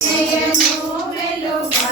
జయము వెలుగా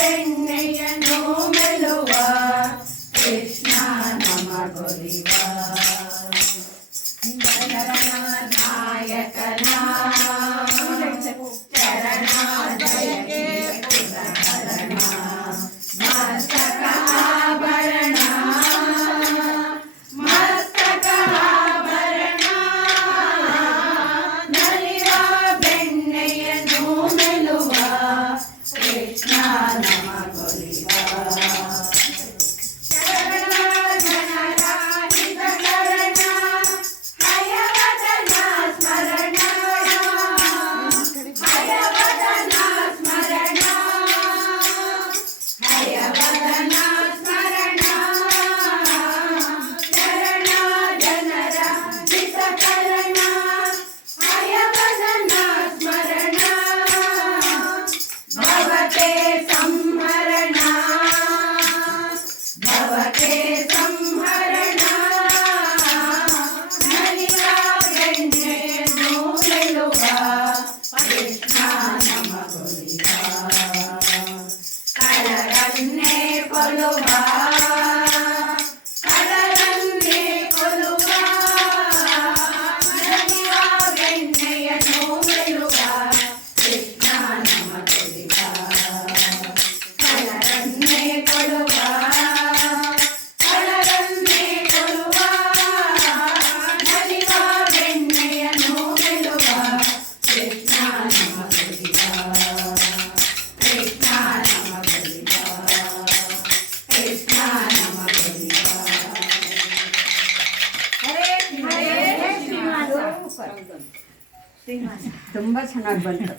tem Nepal ಹರೇ ಶ್ರೀನಿವಾಸ ತುಂಬಾ ಚೆನ್ನಾಗಿ ಬಂತು